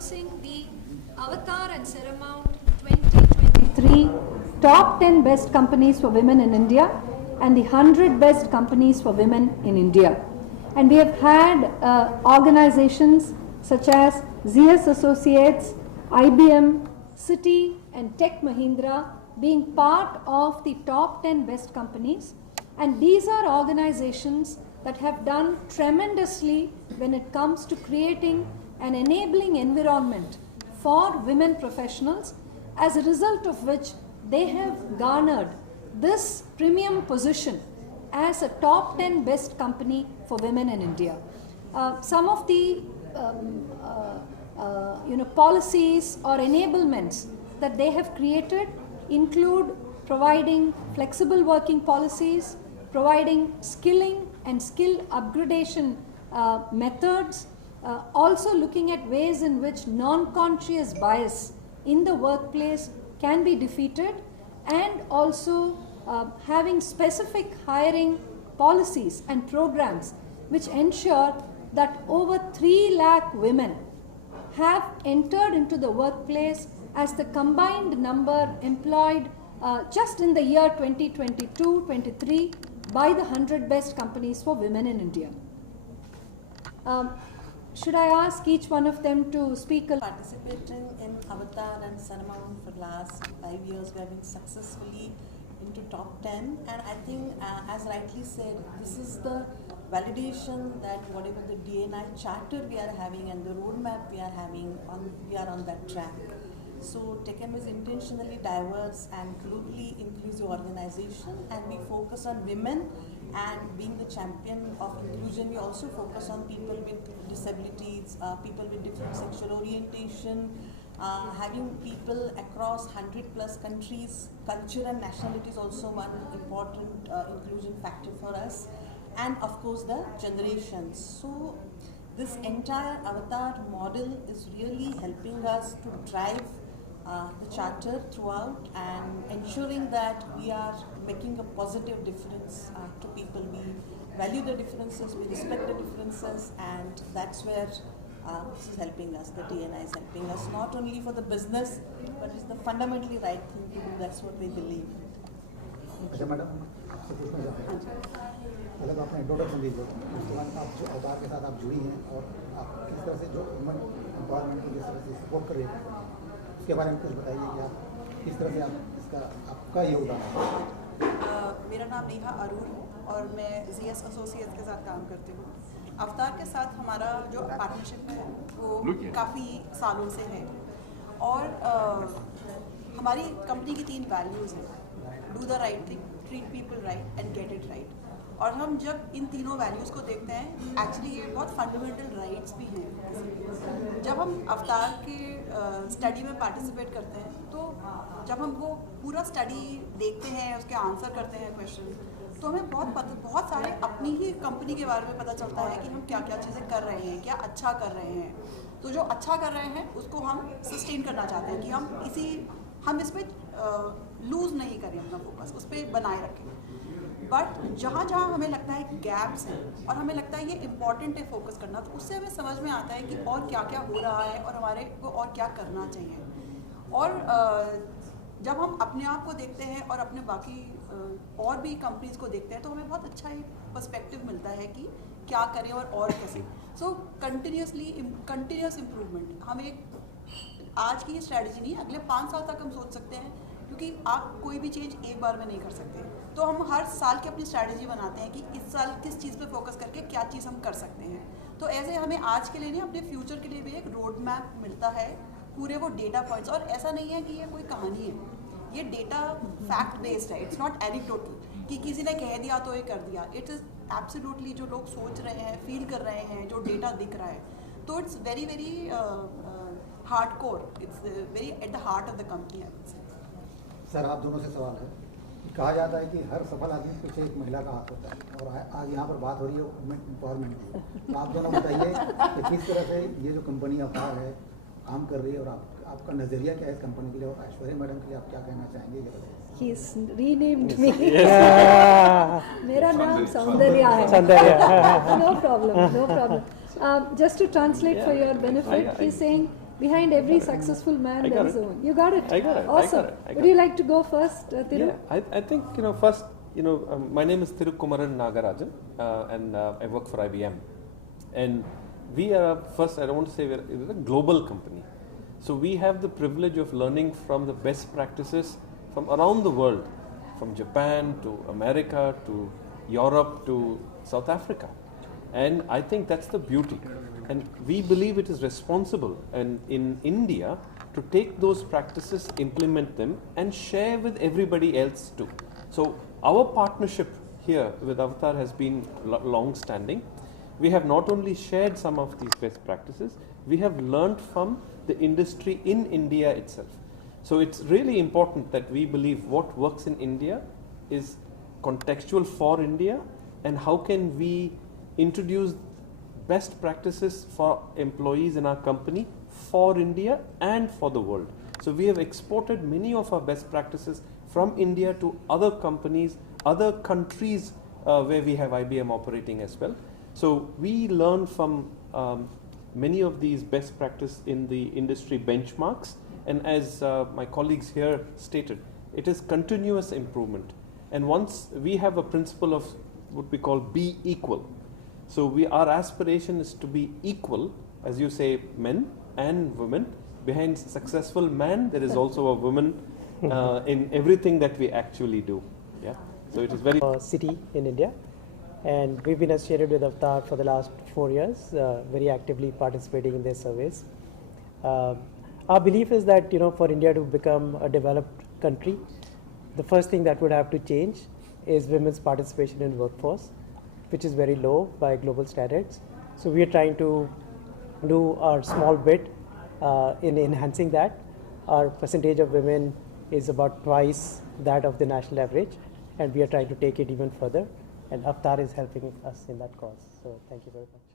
announcing the Avtar and Seramount 2023 Top 10 Best Companies for Women in India and the 100 Best Companies for Women in India. And we have had organizations such as ZS Associates, IBM, Citi and Tech Mahindra being part of the top 10 best companies. And these are organizations that have done tremendously when it comes to creating an enabling environment for women professionals, as a result of which they have garnered this premium position as a top 10 best company for women in India. Some of the policies or enablements that they have created include providing flexible working policies, providing skilling and skill upgradation methods, also looking at ways in which non-conscious bias in the workplace can be defeated, and also having specific hiring policies and programs which ensure that over 3 lakh women have entered into the workplace as the combined number employed just in the year 2022-23 by the 100 best companies for women in India. Should I ask each one of them to speak? Participating in Avtar and Seramount for the last 5 years, we have been successfully into top 10, and I think as rightly said, this is the validation that whatever the D&I charter we are having and the roadmap we are having, we are on that track. So TechM is intentionally diverse and globally inclusive organization, and we focus on women and being the champion of inclusion. We also focus on people with disabilities, people with different sexual orientation, having people across 100+ countries. Culture and nationality is also one important inclusion factor for us, and of course the generations. So this entire Avtar model is really helping us to drive the charter throughout and ensuring that we are making a positive difference to people. We value the differences, we respect the differences, and that's where this is helping us. The D&I is helping us not only for the business, but it's the fundamentally right thing to do. That's what we believe. अच्छा madam, आपसे पूछना चाहते हैं, मतलब आपने introduction दीजिए, उसके बाद आप जो अवतार के साथ आप जुड़ी हैं और आप किस तरह से जो वुमेन एम्पावरमेंट को जिस तरह से सपोर्ट कर रही हैं, उसके बारे में कुछ बताइए कि आप किस तरह से आप इसका आपका योगदान है। मेरा नाम नेहा अरुण है और मैं ZS एसोसिएट्स के साथ काम करती हूँ। अवतार के साथ हमारा जो पार्टनरशिप है वो काफ़ी सालों से है, और हमारी कंपनी की 3 वैल्यूज़ हैं: do the right thing, treat people right and get it right. और हम जब इन तीनों वैल्यूज़ को देखते हैं, एक्चुअली ये बहुत फंडामेंटल राइट्स भी हैं। जब हम अवतार के स्टडी में पार्टिसिपेट करते हैं, तो जब हम वो पूरा स्टडी देखते हैं, उसके आंसर करते हैं क्वेश्चन, तो हमें बहुत सारे अपनी ही कंपनी के बारे में पता चलता है कि हम क्या क्या चीज़ें कर रहे हैं, क्या अच्छा कर रहे हैं। तो जो अच्छा कर रहे हैं उसको हम सस्टेन करना चाहते हैं कि हम इस पर लूज़ नहीं करें अपना फोकस, उस पर बनाए रखें। बट जहाँ जहाँ हमें लगता है गैप्स हैं और हमें लगता है ये इम्पॉर्टेंट है फोकस करना, तो उससे हमें समझ में आता है कि और क्या क्या हो रहा है और हमारे को और क्या करना चाहिए। और जब हम अपने आप को देखते हैं और अपने बाकी और भी कंपनीज को देखते हैं, तो हमें बहुत अच्छा एक पर्सपेक्टिव मिलता है कि क्या करें और कैसे। सो कंटिन्यूस इम्प्रूवमेंट। हम एक आज की स्ट्रैटेजी नहीं, अगले 5 साल तक हम सोच सकते हैं, क्योंकि आप कोई भी चीज़ एक बार में नहीं कर सकते। तो हम हर साल की अपनी स्ट्रैटेजी बनाते हैं कि इस साल किस चीज़ पे फोकस करके क्या चीज़ हम कर सकते हैं। तो ऐसे हमें आज के लिए नहीं, अपने फ्यूचर के लिए भी एक रोड मैप मिलता है, पूरे वो डेटा पॉइंट्स। और ऐसा नहीं है कि ये कोई कहानी है, ये डेटा फैक्ट बेस्ड है। इट्स नॉट एनेक्डोटल कि किसी ने कह दिया तो ये कर दिया। इट इज़ एब्सोल्युटली जो लोग सोच रहे हैं, फील कर रहे हैं, जो डेटा दिख रहा है। तो it's very very hardcore, it's very at the heart of the company, I would say. Sir, आप दोनों से सवाल है। कहा जाता है कि हर सफल आदमी के पीछे एक महिला का हाथ होता है, और आज यहाँ पर बात हो रही है वुमेन एम्पावरमेंट की। तो आप दोनों बताइए कि किस तरह से ये जो कंपनी अवतार है काम कर रही है, और आपका नज़रिया क्या है इस कंपनी के लिए, और ऐश्वर्या मैडम के लिए आप क्या कहना चाहेंगे ये बताइए। He's renamed me. मेरा नाम सौंदर्या है. No problem, no problem. Just to translate for your benefit, he's saying Behind every successful man, there is a woman. You got it. I got it. Awesome. Would you like to go first, Thiru? Yeah, I think first my name is Thirukumaran Nagarajan, and I work for IBM, and we are first. I don't want to say we're a global company, so we have the privilege of learning from the best practices from around the world, from Japan to America to Europe to South Africa, and I think that's the beauty. And we believe it is responsible and in India to take those practices, implement them, and share with everybody else too. So our partnership here with Avtar has been long-standing. We have not only shared some of these best practices, we have learned from the industry in India itself. So it's really important that we believe what works in India is contextual for India, and how can we introduce best practices for employees in our company for India and for the world. So we have exported many of our best practices from India to other companies, other countries where we have IBM operating as well. So we learn from many of these best practice in the industry benchmarks, and as my colleagues here stated, it is continuous improvement. And once we have a principle of what we call be equal. So our aspiration is to be equal, as you say, men and women. Behind successful man, there is also a woman in everything that we actually do. Yeah. So it is very city in India, and we've been associated with Avtar for the last 4 years, very actively participating in their surveys. Our belief is that for India to become a developed country, the first thing that would have to change is women's participation in workforce, which is very low by global standards. So we are trying to do our small bit in enhancing that. Our percentage of women is about twice that of the national average, and we are trying to take it even further, and Avtar is helping us in that cause. So thank you very much.